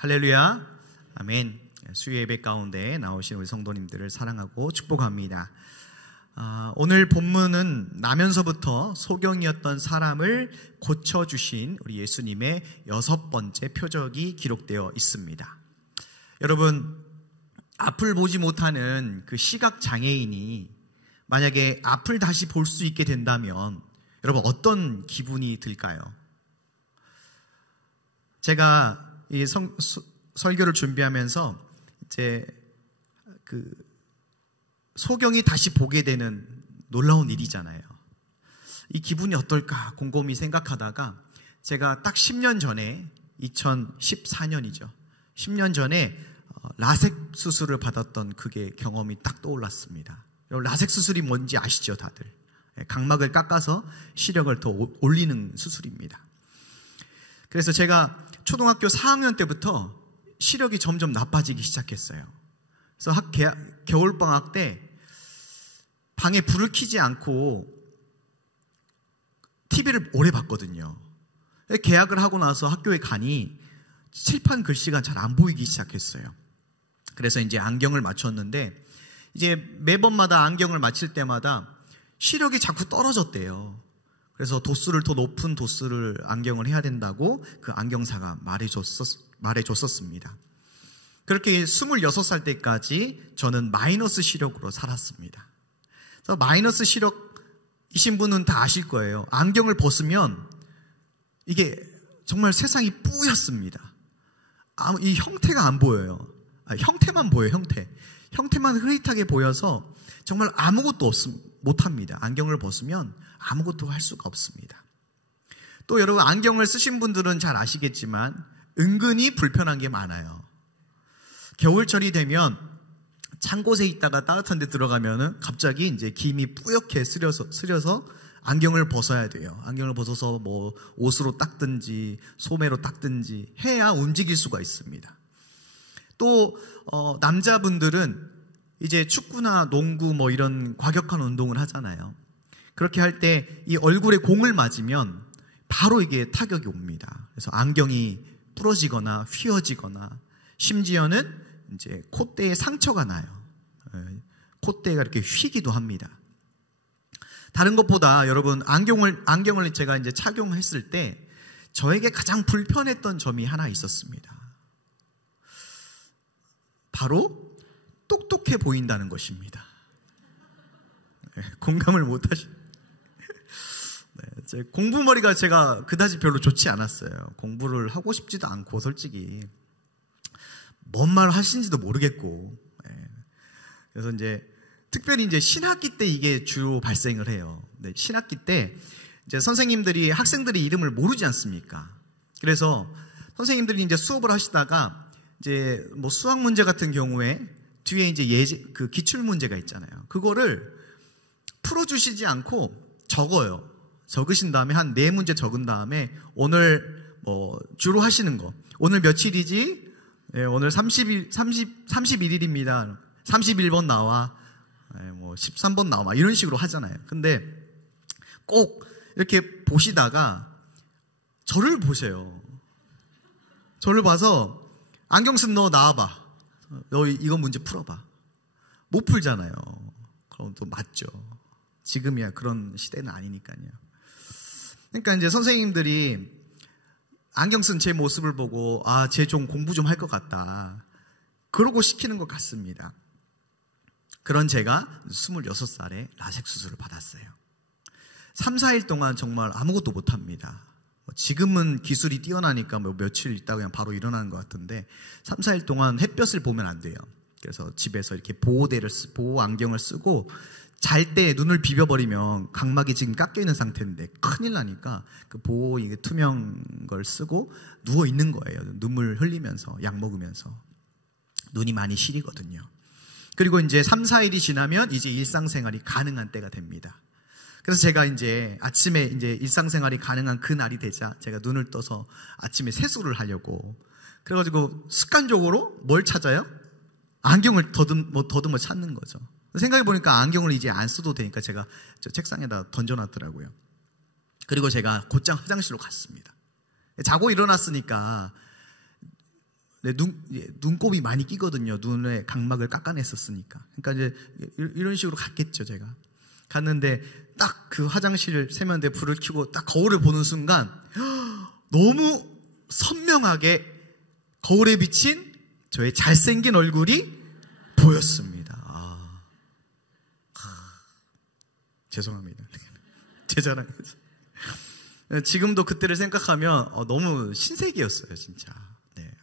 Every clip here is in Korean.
할렐루야, 아멘. 수요 예배 가운데 나오신 우리 성도님들을 사랑하고 축복합니다. 오늘 본문은 나면서부터 소경이었던 사람을 고쳐주신 우리 예수님의 6번째 표적이 기록되어 있습니다. 여러분, 앞을 보지 못하는 그 시각장애인이 만약에 앞을 다시 볼 수 있게 된다면 여러분 어떤 기분이 들까요? 제가 이 설교를 준비하면서 이제 그 소경이 다시 보게 되는 놀라운 일이잖아요. 이 기분이 어떨까 곰곰이 생각하다가 제가 딱 10년 전에 2014년이죠. 10년 전에 라섹 수술을 받았던 그게 경험이 딱 떠올랐습니다. 라섹 수술이 뭔지 아시죠, 다들? 각막을 깎아서 시력을 더 올리는 수술입니다. 그래서 제가 초등학교 4학년 때부터 시력이 점점 나빠지기 시작했어요. 그래서 겨울방학 때 방에 불을 켜지 않고 TV를 오래 봤거든요. 개학을 하고 나서 학교에 가니 칠판 글씨가 잘 안 보이기 시작했어요. 그래서 이제 안경을 맞췄는데 이제 매번마다 안경을 맞출 때마다 시력이 자꾸 떨어졌대요. 그래서 도수를 더 높은 도수를 안경을 해야 된다고 그 안경사가 말해줬었습니다. 그렇게 26살 때까지 저는 마이너스 시력으로 살았습니다. 그래서 마이너스 시력이신 분은 다 아실 거예요. 안경을 벗으면 이게 정말 세상이 뿌옇습니다. 이 형태가 안 보여요. 형태만 보여요, 형태만 흐릿하게 보여서 정말 아무것도 못합니다. 안경을 벗으면 아무것도 할 수가 없습니다. 또 여러분, 안경을 쓰신 분들은 잘 아시겠지만 은근히 불편한 게 많아요. 겨울철이 되면 찬 곳에 있다가 따뜻한 데 들어가면은 갑자기 이제 김이 뿌옇게 쓰려서 안경을 벗어야 돼요. 안경을 벗어서 뭐 옷으로 닦든지 소매로 닦든지 해야 움직일 수가 있습니다. 또 남자분들은 이제 축구나 농구 뭐 이런 과격한 운동을 하잖아요. 그렇게 할 때 이 얼굴에 공을 맞으면 바로 이게 타격이 옵니다. 그래서 안경이 부러지거나 휘어지거나 심지어는 이제 콧대에 상처가 나요. 콧대가 이렇게 휘기도 합니다. 다른 것보다 여러분, 안경을 제가 이제 착용했을 때 저에게 가장 불편했던 점이 하나 있었습니다. 바로 똑똑해 보인다는 것입니다. 공감을 못 하시. 제 공부머리가 제가 그다지 별로 좋지 않았어요. 공부를 하고 싶지도 않고 솔직히 뭔 말 하시는지도 모르겠고. 그래서 이제 특별히 이제 신학기 때 이게 주로 발생을 해요. 신학기 때 이제 선생님들이 학생들의 이름을 모르지 않습니까? 그래서 선생님들이 이제 수업을 하시다가 이제 뭐 수학 문제 같은 경우에 뒤에 이제 그 기출 문제가 있잖아요. 그거를 풀어주시지 않고 적어요. 적으신 다음에 한 4문제 적은 다음에 오늘 뭐 주로 하시는 거, 오늘 며칠이지? 오늘 31일입니다. 31번 나와. 뭐 13번 나와. 이런 식으로 하잖아요. 근데 꼭 이렇게 보시다가 저를 보세요. 저를 봐서 안경 쓴 너 나와봐. 너 이거 문제 풀어봐. 못 풀잖아요. 그럼 또 맞죠. 지금이야 그런 시대는 아니니까요. 그러니까 이제 선생님들이 안경 쓴 제 모습을 보고 쟤 좀 공부 좀 할 것 같다. 그러고 시키는 것 같습니다. 그런 제가 26살에 라섹 수술을 받았어요. 3, 4일 동안 정말 아무것도 못합니다. 지금은 기술이 뛰어나니까 뭐 며칠 있다가 그냥 바로 일어나는 것 같은데 3, 4일 동안 햇볕을 보면 안 돼요. 그래서 집에서 이렇게 보호 안경을 쓰고 잘 때 눈을 비벼버리면 각막이 지금 깎여있는 상태인데 큰일 나니까 그 보호 투명 걸 쓰고 누워있는 거예요. 눈물 흘리면서 약 먹으면서. 눈이 많이 시리거든요. 그리고 이제 3, 4일이 지나면 이제 일상생활이 가능한 때가 됩니다. 그래서 제가 이제 아침에 이제 일상생활이 가능한 그 날이 되자 제가 눈을 떠서 아침에 세수를 하려고 그래가지고 습관적으로 뭘 찾아요? 안경을 더듬어 찾는 거죠. 생각해보니까 안경을 이제 안 써도 되니까 제가 저 책상에다 던져놨더라고요. 그리고 제가 곧장 화장실로 갔습니다. 자고 일어났으니까 눈곱이 많이 끼거든요. 눈에 각막을 깎아냈었으니까. 그러니까 이제 이런 식으로 갔겠죠, 제가. 갔는데 딱 그 화장실 세면대 불을 켜고 딱 거울을 보는 순간 너무 선명하게 거울에 비친 저의 잘생긴 얼굴이 보였습니다. 죄송합니다. 제 자랑에서. 지금도 그때를 생각하면 너무 신세계였어요, 진짜. 네,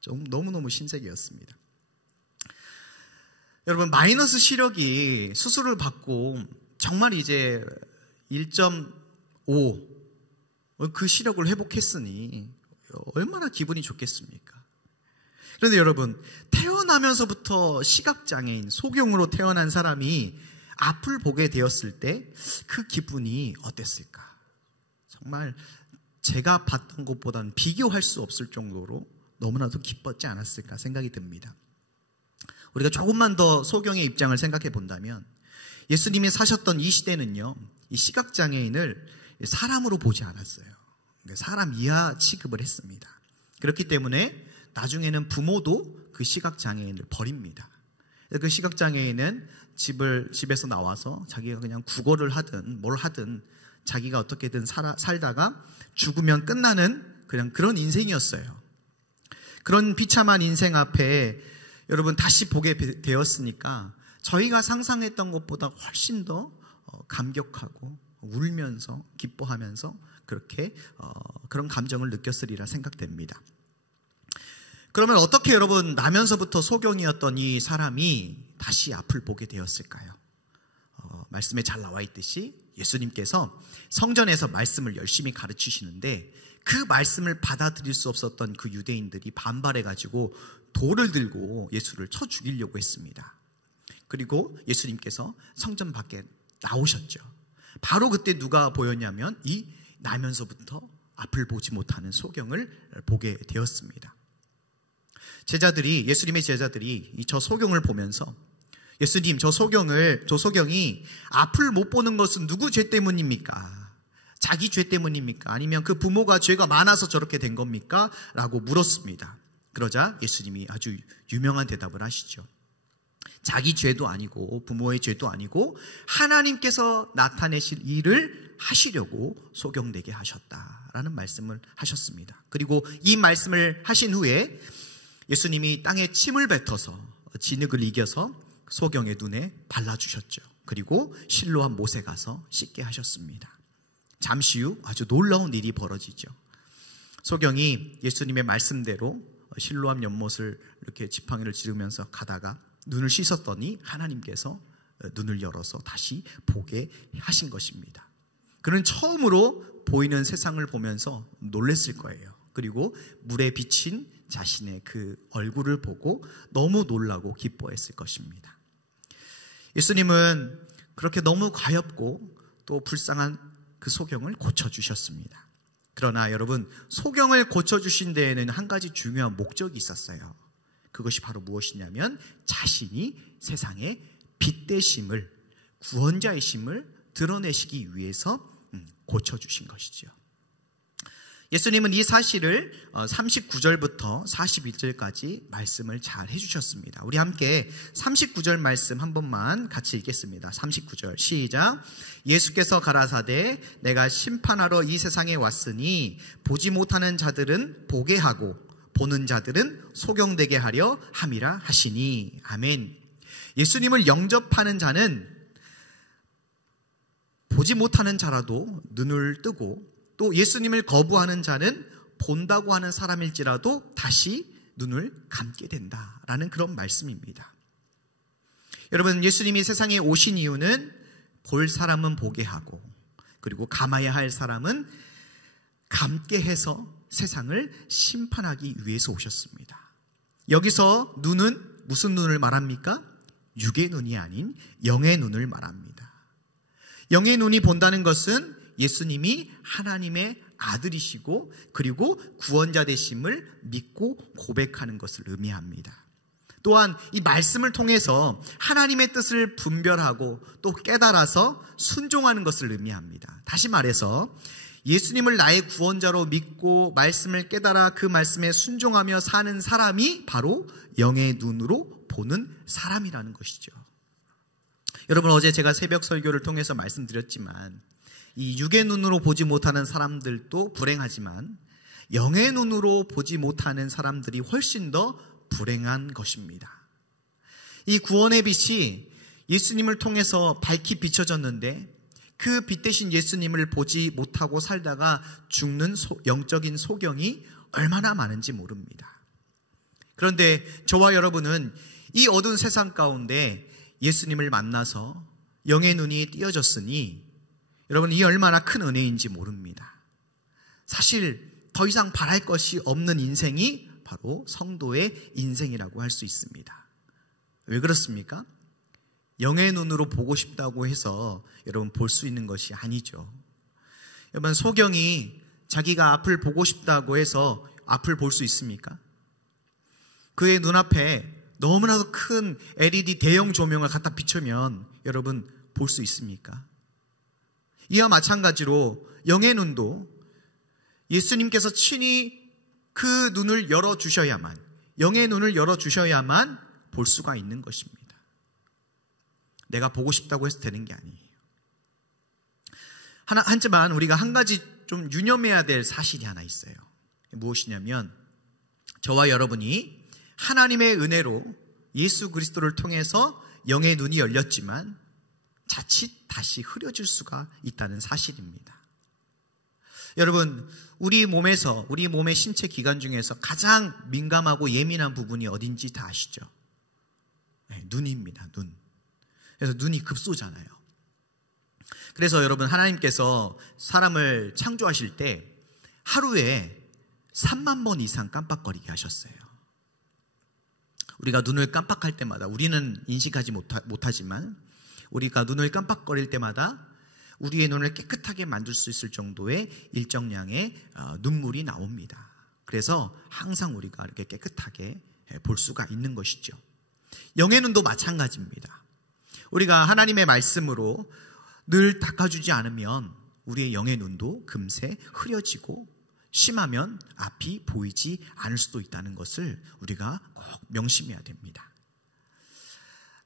좀 너무너무 신세계였습니다. 여러분, 마이너스 시력이 수술을 받고 정말 이제 1.5 그 시력을 회복했으니 얼마나 기분이 좋겠습니까? 그런데 여러분, 태어나면서부터 시각장애인, 소경으로 태어난 사람이 앞을 보게 되었을 때 그 기분이 어땠을까? 정말 제가 봤던 것보다는 비교할 수 없을 정도로 너무나도 기뻤지 않았을까 생각이 듭니다. 우리가 조금만 더 소경의 입장을 생각해 본다면 예수님이 사셨던 이 시대는요, 이 시각장애인을 사람으로 보지 않았어요. 사람 이하 취급을 했습니다. 그렇기 때문에 나중에는 부모도 그 시각장애인을 버립니다. 그 시각장애인은 집에서 나와서 자기가 그냥 국어를 하든 뭘 하든 자기가 어떻게든 살다가 죽으면 끝나는 그냥 그런 인생이었어요. 그런 비참한 인생 앞에 여러분 다시 보게 되었으니까 저희가 상상했던 것보다 훨씬 더 감격하고 울면서 기뻐하면서 그렇게 그런 감정을 느꼈으리라 생각됩니다. 그러면 어떻게 여러분 나면서부터 소경이었던 이 사람이 다시 앞을 보게 되었을까요? 말씀에 잘 나와 있듯이 예수님께서 성전에서 말씀을 열심히 가르치시는데 그 말씀을 받아들일 수 없었던 그 유대인들이 반발해가지고 돌을 들고 예수를 쳐 죽이려고 했습니다. 그리고 예수님께서 성전 밖에 나오셨죠. 바로 그때 누가 보였냐면 이 나면서부터 앞을 보지 못하는 소경을 보게 되었습니다. 예수님의 제자들이 저 소경을 보면서 예수님, 저 소경이 앞을 못 보는 것은 누구 죄 때문입니까? 자기 죄 때문입니까? 아니면 그 부모가 죄가 많아서 저렇게 된 겁니까? 라고 물었습니다. 그러자 예수님이 아주 유명한 대답을 하시죠. 자기 죄도 아니고 부모의 죄도 아니고 하나님께서 나타내실 일을 하시려고 소경되게 하셨다라는 말씀을 하셨습니다. 그리고 이 말씀을 하신 후에 예수님이 땅에 침을 뱉어서 진흙을 이겨서 소경의 눈에 발라주셨죠. 그리고 실로암 못에 가서 씻게 하셨습니다. 잠시 후 아주 놀라운 일이 벌어지죠. 소경이 예수님의 말씀대로 실로암 연못을 이렇게 지팡이를 짚으면서 가다가 눈을 씻었더니 하나님께서 눈을 열어서 다시 보게 하신 것입니다. 그는 처음으로 보이는 세상을 보면서 놀랬을 거예요. 그리고 물에 비친 자신의 그 얼굴을 보고 너무 놀라고 기뻐했을 것입니다. 예수님은 그렇게 너무 가엾고 또 불쌍한 그 소경을 고쳐주셨습니다. 그러나 여러분, 소경을 고쳐주신 데에는 한 가지 중요한 목적이 있었어요. 그것이 바로 무엇이냐면 자신이 세상의 빛 되심을, 구원자이심을 드러내시기 위해서 고쳐주신 것이죠. 예수님은 이 사실을 39절부터 41절까지 말씀을 잘 해주셨습니다. 우리 함께 39절 말씀 한 번만 같이 읽겠습니다. 39절 시작. 예수께서 가라사대 내가 심판하러 이 세상에 왔으니 보지 못하는 자들은 보게 하고 보는 자들은 소경되게 하려 함이라 하시니. 아멘. 예수님을 영접하는 자는 보지 못하는 자라도 눈을 뜨고 또 예수님을 거부하는 자는 본다고 하는 사람일지라도 다시 눈을 감게 된다라는 그런 말씀입니다. 여러분, 예수님이 세상에 오신 이유는 볼 사람은 보게 하고 그리고 감아야 할 사람은 감게 해서 세상을 심판하기 위해서 오셨습니다. 여기서 눈은 무슨 눈을 말합니까? 육의 눈이 아닌 영의 눈을 말합니다. 영의 눈이 본다는 것은 예수님이 하나님의 아들이시고 그리고 구원자 되심을 믿고 고백하는 것을 의미합니다. 또한 이 말씀을 통해서 하나님의 뜻을 분별하고 또 깨달아서 순종하는 것을 의미합니다. 다시 말해서 예수님을 나의 구원자로 믿고 말씀을 깨달아 그 말씀에 순종하며 사는 사람이 바로 영의 눈으로 보는 사람이라는 것이죠. 여러분, 어제 제가 새벽 설교를 통해서 말씀드렸지만 이 육의 눈으로 보지 못하는 사람들도 불행하지만 영의 눈으로 보지 못하는 사람들이 훨씬 더 불행한 것입니다. 이 구원의 빛이 예수님을 통해서 밝히 비춰졌는데 그 빛 대신 예수님을 보지 못하고 살다가 죽는 영적인 소경이 얼마나 많은지 모릅니다. 그런데 저와 여러분은 이 어두운 세상 가운데 예수님을 만나서 영의 눈이 띄어졌으니 여러분, 이 얼마나 큰 은혜인지 모릅니다. 사실 더 이상 바랄 것이 없는 인생이 바로 성도의 인생이라고 할 수 있습니다. 왜 그렇습니까? 영의 눈으로 보고 싶다고 해서 여러분 볼 수 있는 것이 아니죠. 여러분, 소경이 자기가 앞을 보고 싶다고 해서 앞을 볼 수 있습니까? 그의 눈앞에 너무나도 큰 LED 대형 조명을 갖다 비추면 여러분 볼 수 있습니까? 이와 마찬가지로 영의 눈도 예수님께서 친히 그 눈을 열어주셔야만, 영의 눈을 열어주셔야만 볼 수가 있는 것입니다. 내가 보고 싶다고 해서 되는 게 아니에요. 하지만 우리가 한 가지 좀 유념해야 될 사실이 하나 있어요. 무엇이냐면 저와 여러분이 하나님의 은혜로 예수 그리스도를 통해서 영의 눈이 열렸지만 자칫 다시 흐려질 수가 있다는 사실입니다. 여러분, 우리 몸의 신체 기관 중에서 가장 민감하고 예민한 부분이 어딘지 다 아시죠? 네, 눈입니다. 눈. 그래서 눈이 급소잖아요. 그래서 여러분, 하나님께서 사람을 창조하실 때 하루에 3만 번 이상 깜빡거리게 하셨어요. 우리가 눈을 깜빡할 때마다, 우리는 인식하지 못하지만 우리가 눈을 깜빡거릴 때마다 우리의 눈을 깨끗하게 만들 수 있을 정도의 일정량의 눈물이 나옵니다. 그래서 항상 우리가 이렇게 깨끗하게 볼 수가 있는 것이죠. 영의 눈도 마찬가지입니다. 우리가 하나님의 말씀으로 늘 닦아주지 않으면 우리의 영의 눈도 금세 흐려지고 심하면 앞이 보이지 않을 수도 있다는 것을 우리가 꼭 명심해야 됩니다.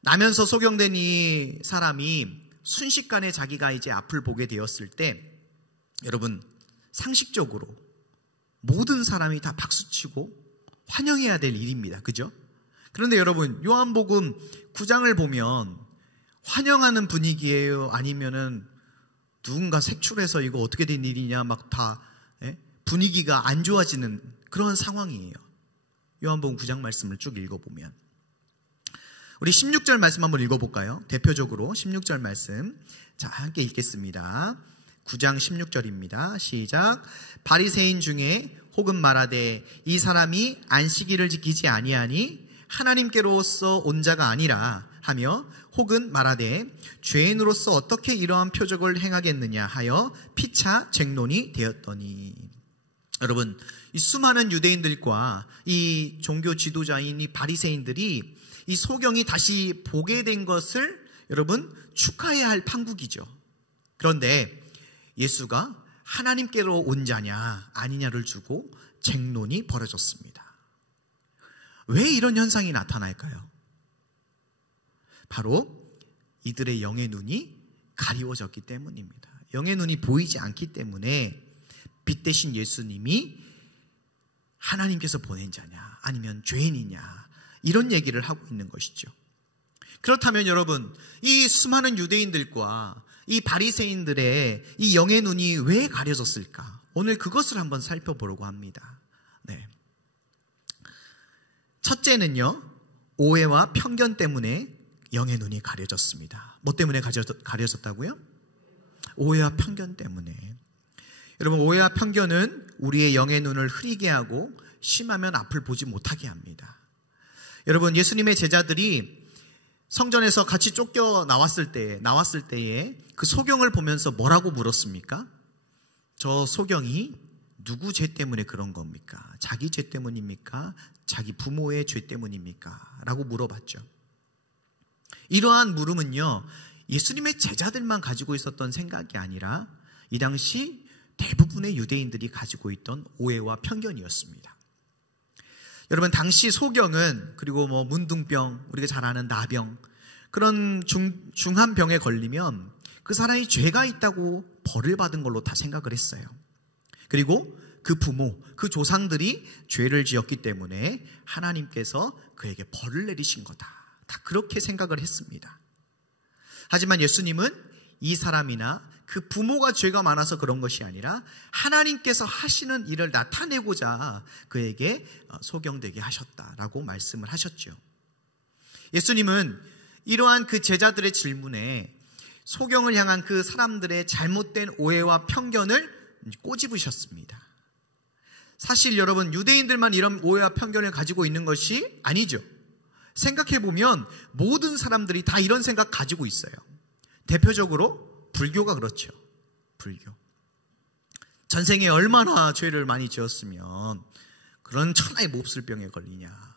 나면서 소경된 이 사람이 순식간에 자기가 이제 앞을 보게 되었을 때 여러분, 상식적으로 모든 사람이 다 박수치고 환영해야 될 일입니다. 그죠? 그런데 여러분, 요한복음 9장을 보면 환영하는 분위기예요? 아니면은 누군가 색출해서 이거 어떻게 된 일이냐 막 다 분위기가 안 좋아지는 그런 상황이에요. 요한복음 9장 말씀을 쭉 읽어보면 우리 16절 말씀 한번 읽어볼까요? 대표적으로 16절 말씀, 자, 함께 읽겠습니다. 9장 16절입니다. 시작. 바리새인 중에 혹은 말하되 이 사람이 안식일을 지키지 아니하니 하나님께로서 온 자가 아니라 하며, 혹은 말하되 죄인으로서 어떻게 이러한 표적을 행하겠느냐 하여 피차 쟁론이 되었더니. 여러분, 이 수많은 유대인들과 이 종교 지도자인 이 바리새인들이 이 소경이 다시 보게 된 것을 여러분 축하해야 할 판국이죠. 그런데 예수가 하나님께로 온 자냐 아니냐를 두고 쟁론이 벌어졌습니다. 왜 이런 현상이 나타날까요? 바로 이들의 영의 눈이 가리워졌기 때문입니다. 영의 눈이 보이지 않기 때문에 빛 대신 예수님이 하나님께서 보낸 자냐 아니면 죄인이냐 이런 얘기를 하고 있는 것이죠. 그렇다면 여러분, 이 수많은 유대인들과 이 바리새인들의 이 영의 눈이 왜 가려졌을까? 오늘 그것을 한번 살펴보려고 합니다. 네. 첫째는요, 오해와 편견 때문에 영의 눈이 가려졌습니다. 뭐 때문에 가려졌다고요? 오해와 편견 때문에. 여러분, 오해와 편견은 우리의 영의 눈을 흐리게 하고 심하면 앞을 보지 못하게 합니다. 여러분, 예수님의 제자들이 성전에서 같이 쫓겨 나왔을 때에 그 소경을 보면서 뭐라고 물었습니까? 저 소경이 누구 죄 때문에 그런 겁니까? 자기 죄 때문입니까? 자기 부모의 죄 때문입니까? 라고 물어봤죠. 이러한 물음은요, 예수님의 제자들만 가지고 있었던 생각이 아니라 이 당시 대부분의 유대인들이 가지고 있던 오해와 편견이었습니다. 여러분, 당시 소경은, 그리고 문둥병, 우리가 잘 아는 나병, 그런 중한 병에 걸리면 그 사람이 죄가 있다고 벌을 받은 걸로 다 생각을 했어요. 그리고 그 부모, 그 조상들이 죄를 지었기 때문에 하나님께서 그에게 벌을 내리신 거다. 다 그렇게 생각을 했습니다. 하지만 예수님은 이 사람이나 그 부모가 죄가 많아서 그런 것이 아니라 하나님께서 하시는 일을 나타내고자 그에게 소경되게 하셨다라고 말씀을 하셨죠. 예수님은 이러한 그 제자들의 질문에 소경을 향한 그 사람들의 잘못된 오해와 편견을 꼬집으셨습니다. 사실 여러분, 유대인들만 이런 오해와 편견을 가지고 있는 것이 아니죠. 생각해보면 모든 사람들이 다 이런 생각 가지고 있어요. 대표적으로 불교가 그렇죠. 불교. 전생에 얼마나 죄를 많이 지었으면 그런 천하의 몹쓸병에 걸리냐.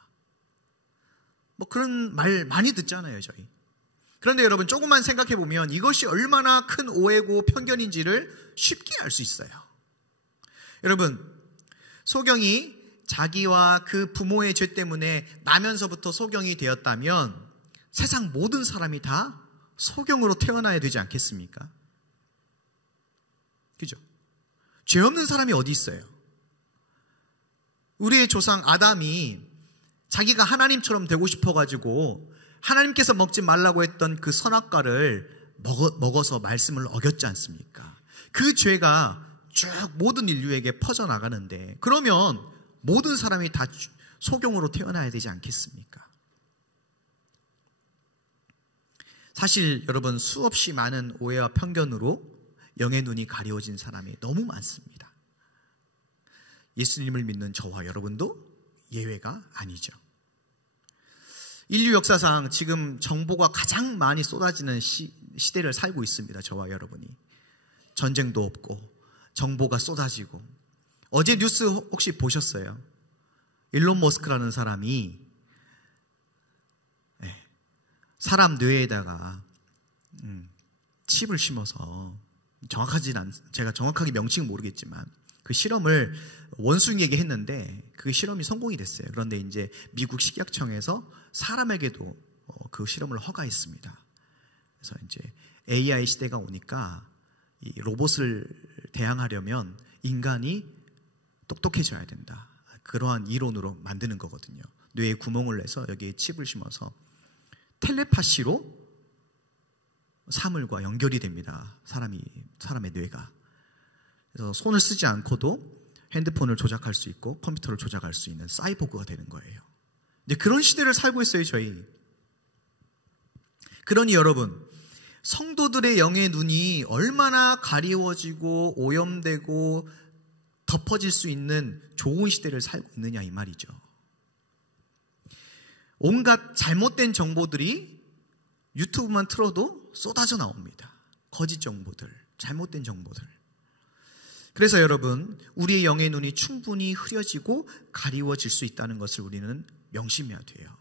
그런 말 많이 듣잖아요, 저희. 그런데 여러분, 조금만 생각해보면 이것이 얼마나 큰 오해고 편견인지를 쉽게 알 수 있어요. 여러분, 소경이 자기와 그 부모의 죄 때문에 나면서부터 소경이 되었다면 세상 모든 사람이 다 소경으로 태어나야 되지 않겠습니까? 그죠? 죄 없는 사람이 어디 있어요? 우리의 조상 아담이 자기가 하나님처럼 되고 싶어가지고 하나님께서 먹지 말라고 했던 그 선악과를 먹어서 말씀을 어겼지 않습니까? 그 죄가 쭉 모든 인류에게 퍼져나가는데, 그러면 모든 사람이 다 소경으로 태어나야 되지 않겠습니까? 사실 여러분, 수없이 많은 오해와 편견으로 영의 눈이 가리워진 사람이 너무 많습니다. 예수님을 믿는 저와 여러분도 예외가 아니죠. 인류 역사상 지금 정보가 가장 많이 쏟아지는 시대를 살고 있습니다. 저와 여러분이. 전쟁도 없고 정보가 쏟아지고. 어제 뉴스 혹시 보셨어요? 일론 머스크라는 사람이 사람 뇌에다가 칩을 심어서, 제가 정확하게 명칭은 모르겠지만 그 실험을 원숭이에게 했는데 그 실험이 성공이 됐어요. 그런데 이제 미국 식약청에서 사람에게도 그 실험을 허가했습니다. 그래서 이제 AI 시대가 오니까 이 로봇을 대항하려면 인간이 똑똑해져야 된다. 그러한 이론으로 만드는 거거든요. 뇌에 구멍을 내서 여기에 칩을 심어서 텔레파시로 사물과 연결이 됩니다. 사람의 뇌가. 그래서 손을 쓰지 않고도 핸드폰을 조작할 수 있고 컴퓨터를 조작할 수 있는 사이보그가 되는 거예요. 근데 그런 시대를 살고 있어요, 저희. 그러니 여러분, 성도들의 영의 눈이 얼마나 가리워지고 오염되고 덮어질 수 있는 좋은 시대를 살고 있느냐, 이 말이죠. 온갖 잘못된 정보들이 유튜브만 틀어도 쏟아져 나옵니다. 거짓 정보들, 잘못된 정보들. 그래서 여러분, 우리의 영의 눈이 충분히 흐려지고 가리워질 수 있다는 것을 우리는 명심해야 돼요.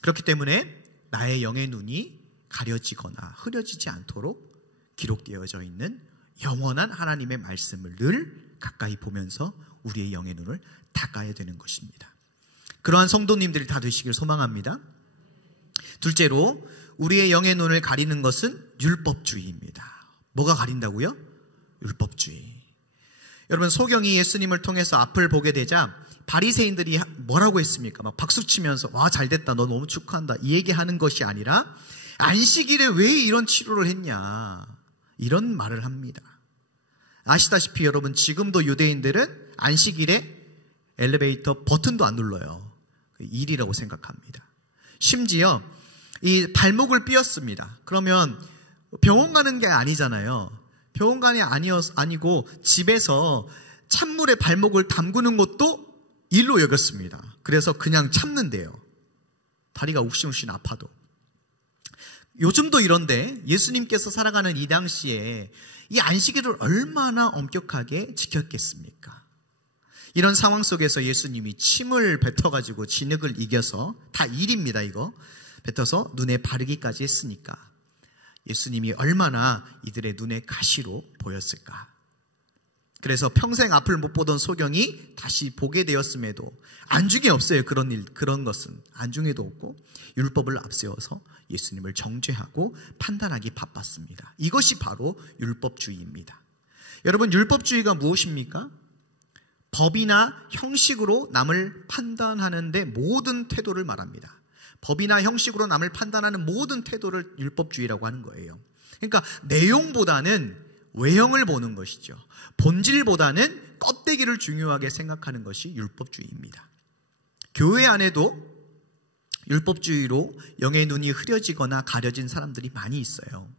그렇기 때문에 나의 영의 눈이 가려지거나 흐려지지 않도록 기록되어져 있는 영원한 하나님의 말씀을 늘 가까이 보면서 우리의 영의 눈을 닦아야 되는 것입니다. 그러한 성도님들이 다 되시길 소망합니다. 둘째로, 우리의 영의 눈을 가리는 것은 율법주의입니다. 뭐가 가린다고요? 율법주의. 여러분, 소경이 예수님을 통해서 앞을 보게 되자 바리새인들이 뭐라고 했습니까? 막 박수치면서 와, 잘됐다, 너 너무 축하한다, 이 얘기하는 것이 아니라 안식일에 왜 이런 치료를 했냐, 이런 말을 합니다. 아시다시피 여러분, 지금도 유대인들은 안식일에 엘리베이터 버튼도 안 눌러요. 일이라고 생각합니다. 심지어 이 발목을 삐었습니다. 그러면 병원 가는 게 아니잖아요. 병원간이 아니고 집에서 찬물에 발목을 담그는 것도 일로 여겼습니다. 그래서 그냥 참는데요. 다리가 욱신욱신 아파도. 요즘도 이런데 예수님께서 살아가는 이 당시에 이 안식일을 얼마나 엄격하게 지켰겠습니까? 이런 상황 속에서 예수님이 침을 뱉어가지고 진흙을 이겨서, 다 일입니다, 이거. 뱉어서 눈에 바르기까지 했으니까 예수님이 얼마나 이들의 눈에 가시로 보였을까. 그래서 평생 앞을 못 보던 소경이 다시 보게 되었음에도 안중에 없어요. 그런 것은 안중에도 없고 율법을 앞세워서 예수님을 정죄하고 판단하기 바빴습니다. 이것이 바로 율법주의입니다. 여러분, 율법주의가 무엇입니까? 법이나 형식으로 남을 판단하는데 모든 태도를 말합니다. 법이나 형식으로 남을 판단하는 모든 태도를 율법주의라고 하는 거예요. 그러니까 내용보다는 외형을 보는 것이죠. 본질보다는 껍데기를 중요하게 생각하는 것이 율법주의입니다. 교회 안에도 율법주의로 영의 눈이 흐려지거나 가려진 사람들이 많이 있어요.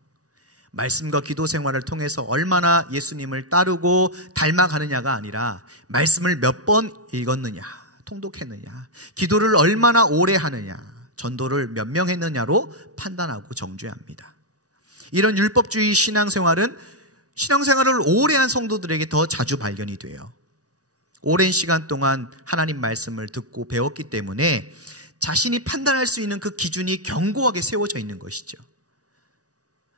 말씀과 기도 생활을 통해서 얼마나 예수님을 따르고 닮아가느냐가 아니라 말씀을 몇 번 읽었느냐, 통독했느냐, 기도를 얼마나 오래 하느냐, 전도를 몇 명 했느냐로 판단하고 정죄합니다. 이런 율법주의 신앙생활을 오래 한 성도들에게 더 자주 발견이 돼요. 오랜 시간 동안 하나님 말씀을 듣고 배웠기 때문에 자신이 판단할 수 있는 그 기준이 견고하게 세워져 있는 것이죠.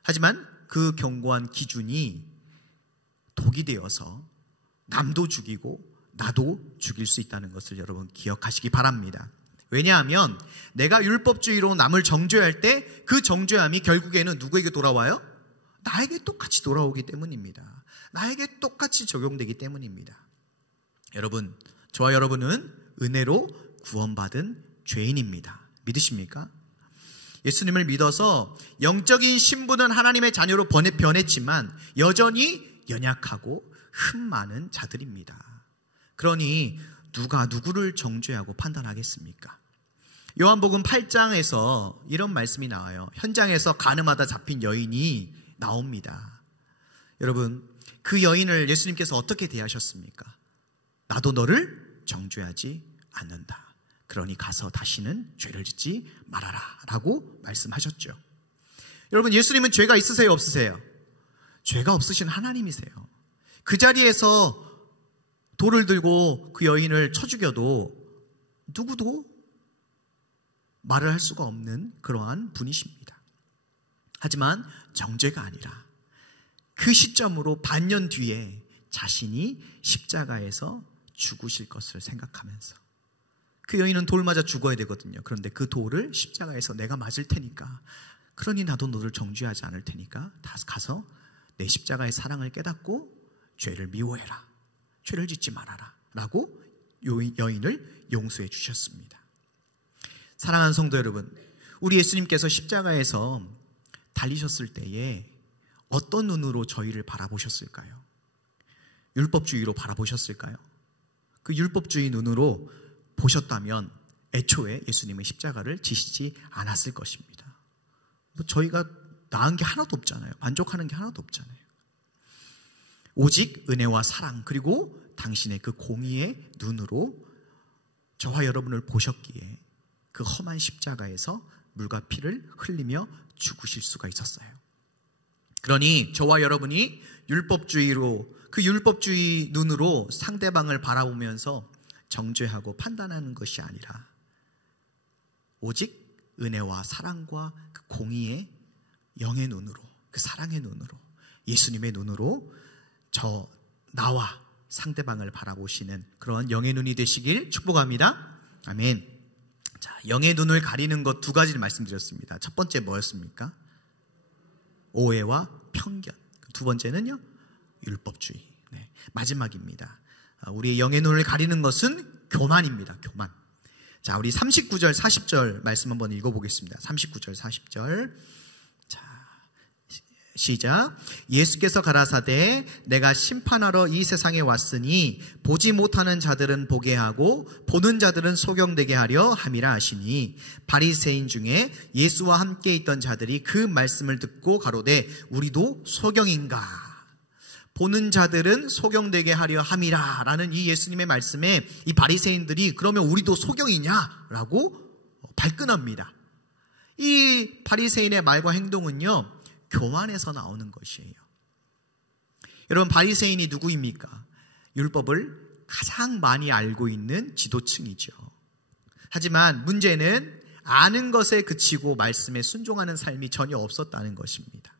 하지만 그 견고한 기준이 독이 되어서 남도 죽이고 나도 죽일 수 있다는 것을 여러분 기억하시기 바랍니다. 왜냐하면 내가 율법주의로 남을 정죄할 때 그 정죄함이 결국에는 누구에게 돌아와요? 나에게 똑같이 돌아오기 때문입니다. 나에게 똑같이 적용되기 때문입니다. 여러분, 저와 여러분은 은혜로 구원받은 죄인입니다. 믿으십니까? 예수님을 믿어서 영적인 신분은 하나님의 자녀로 변했지만 여전히 연약하고 흠 많은 자들입니다. 그러니 누가 누구를 정죄하고 판단하겠습니까? 요한복음 8장에서 이런 말씀이 나와요. 현장에서 간음하다 잡힌 여인이 나옵니다. 여러분, 그 여인을 예수님께서 어떻게 대하셨습니까? 나도 너를 정죄하지 않는다. 그러니 가서 다시는 죄를 짓지 말아라 라고 말씀하셨죠. 여러분, 예수님은 죄가 있으세요, 없으세요? 죄가 없으신 하나님이세요. 그 자리에서 돌을 들고 그 여인을 쳐 죽여도 누구도 말을 할 수가 없는 그러한 분이십니다. 하지만 정죄가 아니라 그 시점으로 반년 뒤에 자신이 십자가에서 죽으실 것을 생각하면서, 그 여인은 돌 맞아 죽어야 되거든요. 그런데 그 돌을 십자가에서 내가 맞을 테니까, 그러니 나도 너를 정죄하지 않을 테니까 다 가서 내 십자가의 사랑을 깨닫고 죄를 미워해라, 죄를 짓지 말아라 라고 여인을 용서해 주셨습니다. 사랑하는 성도 여러분, 우리 예수님께서 십자가에서 달리셨을 때에 어떤 눈으로 저희를 바라보셨을까요? 율법주의로 바라보셨을까요? 그 율법주의 눈으로 보셨다면 애초에 예수님은 십자가를 지시지 않았을 것입니다. 저희가 나은 게 하나도 없잖아요. 만족하는 게 하나도 없잖아요. 오직 은혜와 사랑, 그리고 당신의 그 공의의 눈으로 저와 여러분을 보셨기에 그 험한 십자가에서 물과 피를 흘리며 죽으실 수가 있었어요. 그러니 저와 여러분이 그 율법주의 눈으로 상대방을 바라보면서 정죄하고 판단하는 것이 아니라 오직 은혜와 사랑과 그 공의의 영의 눈으로, 그 사랑의 눈으로, 예수님의 눈으로 나와 상대방을 바라보시는 그런 영의 눈이 되시길 축복합니다. 아멘. 자, 영의 눈을 가리는 것 두 가지를 말씀드렸습니다. 첫 번째 뭐였습니까? 오해와 편견. 두 번째는요, 율법주의. 네, 마지막입니다. 우리의 영의 눈을 가리는 것은 교만입니다. 교만. 자, 우리 39절 40절 말씀 한번 읽어보겠습니다. 39절 40절. 자, 시작. 예수께서 가라사대 내가 심판하러 이 세상에 왔으니 보지 못하는 자들은 보게 하고 보는 자들은 소경되게 하려 함이라 하시니, 바리새인 중에 예수와 함께 있던 자들이 그 말씀을 듣고 가로되 우리도 소경인가? 보는 자들은 소경되게 하려 함이라 라는 이 예수님의 말씀에 이 바리새인들이 그러면 우리도 소경이냐? 라고 발끈합니다. 이 바리새인의 말과 행동은요, 교만에서 나오는 것이에요. 여러분, 바리새인이 누구입니까? 율법을 가장 많이 알고 있는 지도층이죠. 하지만 문제는 아는 것에 그치고 말씀에 순종하는 삶이 전혀 없었다는 것입니다.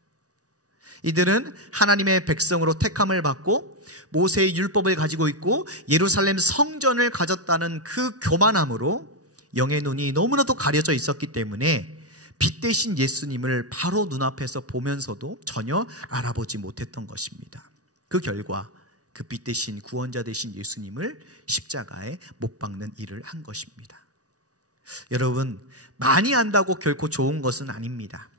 이들은 하나님의 백성으로 택함을 받고 모세의 율법을 가지고 있고 예루살렘 성전을 가졌다는 그 교만함으로 영의 눈이 너무나도 가려져 있었기 때문에 빛 대신 예수님을 바로 눈앞에서 보면서도 전혀 알아보지 못했던 것입니다. 그 결과 그 빛 대신 구원자 되신 예수님을 십자가에 못 박는 일을 한 것입니다. 여러분, 많이 안다고 결코 좋은 것은 아닙니다.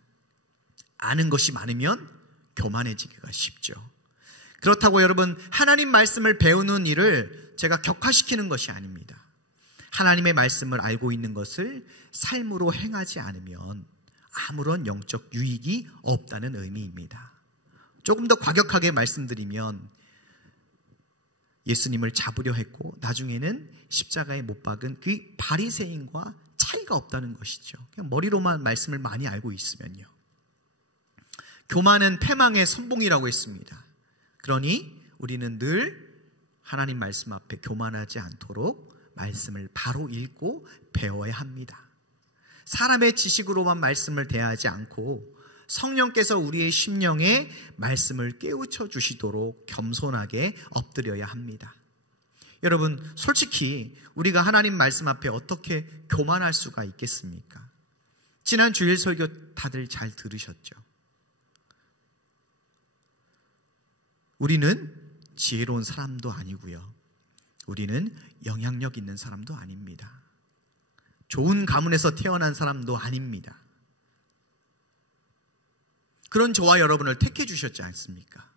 아는 것이 많으면 교만해지기가 쉽죠. 그렇다고 여러분, 하나님 말씀을 배우는 일을 제가 격화시키는 것이 아닙니다. 하나님의 말씀을 알고 있는 것을 삶으로 행하지 않으면 아무런 영적 유익이 없다는 의미입니다. 조금 더 과격하게 말씀드리면 예수님을 잡으려 했고 나중에는 십자가에 못 박은 그 바리새인과 차이가 없다는 것이죠. 그냥 머리로만 말씀을 많이 알고 있으면요. 교만은 패망의 선봉이라고 했습니다. 그러니 우리는 늘 하나님 말씀 앞에 교만하지 않도록 말씀을 바로 읽고 배워야 합니다. 사람의 지식으로만 말씀을 대하지 않고 성령께서 우리의 심령에 말씀을 깨우쳐 주시도록 겸손하게 엎드려야 합니다. 여러분, 솔직히 우리가 하나님 말씀 앞에 어떻게 교만할 수가 있겠습니까? 지난 주일 설교 다들 잘 들으셨죠? 우리는 지혜로운 사람도 아니고요. 우리는 영향력 있는 사람도 아닙니다. 좋은 가문에서 태어난 사람도 아닙니다. 그런 저와 여러분을 택해 주셨지 않습니까?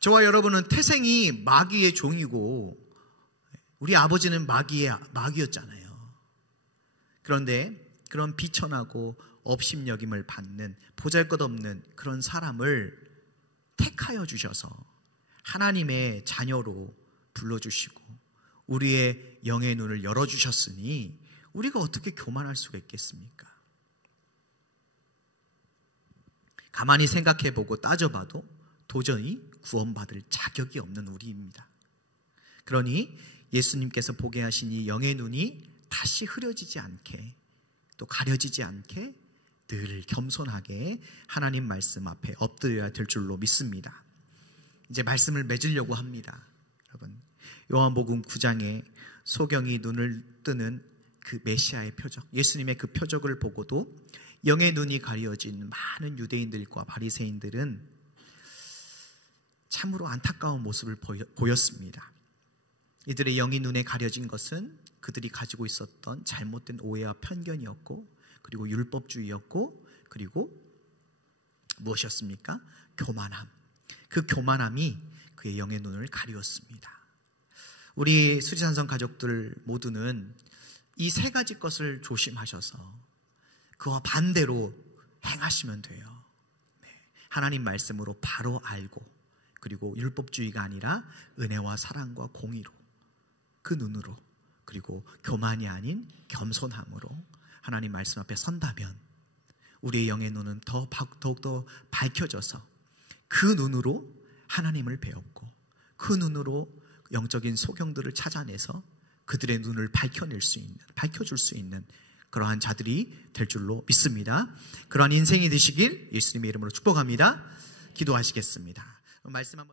저와 여러분은 태생이 마귀의 종이고 우리 아버지는 마귀였잖아요. 그런데 그런 비천하고 업심여김을 받는 보잘것없는 그런 사람을 택하여 주셔서 하나님의 자녀로 불러주시고 우리의 영의 눈을 열어주셨으니 우리가 어떻게 교만할 수가 있겠습니까? 가만히 생각해보고 따져봐도 도저히 구원받을 자격이 없는 우리입니다. 그러니 예수님께서 보게 하신 이 영의 눈이 다시 흐려지지 않게 또 가려지지 않게 늘 겸손하게 하나님 말씀 앞에 엎드려야 될 줄로 믿습니다. 이제 말씀을 맺으려고 합니다. 여러분, 요한복음 9장에 소경이 눈을 뜨는 그 메시아의 표적, 예수님의 그 표적을 보고도 영의 눈이 가려진 많은 유대인들과 바리새인들은 참으로 안타까운 모습을 보였습니다. 이들의 영의 눈에 가려진 것은 그들이 가지고 있었던 잘못된 오해와 편견이었고, 그리고 율법주의였고, 그리고 무엇이었습니까? 교만함. 그 교만함이 그의 영의 눈을 가리웠습니다. 우리 수지산성 가족들 모두는 이 세 가지 것을 조심하셔서 그와 반대로 행하시면 돼요. 하나님 말씀으로 바로 알고, 그리고 율법주의가 아니라 은혜와 사랑과 공의로, 그 눈으로, 그리고 교만이 아닌 겸손함으로 하나님 말씀 앞에 선다면 우리의 영의 눈은 더욱더 밝혀져서 그 눈으로 하나님을 배웠고, 그 눈으로 영적인 소경들을 찾아내서 그들의 눈을 밝혀줄 수 있는 그러한 자들이 될 줄로 믿습니다. 그러한 인생이 되시길 예수님의 이름으로 축복합니다. 기도하시겠습니다. 말씀 한번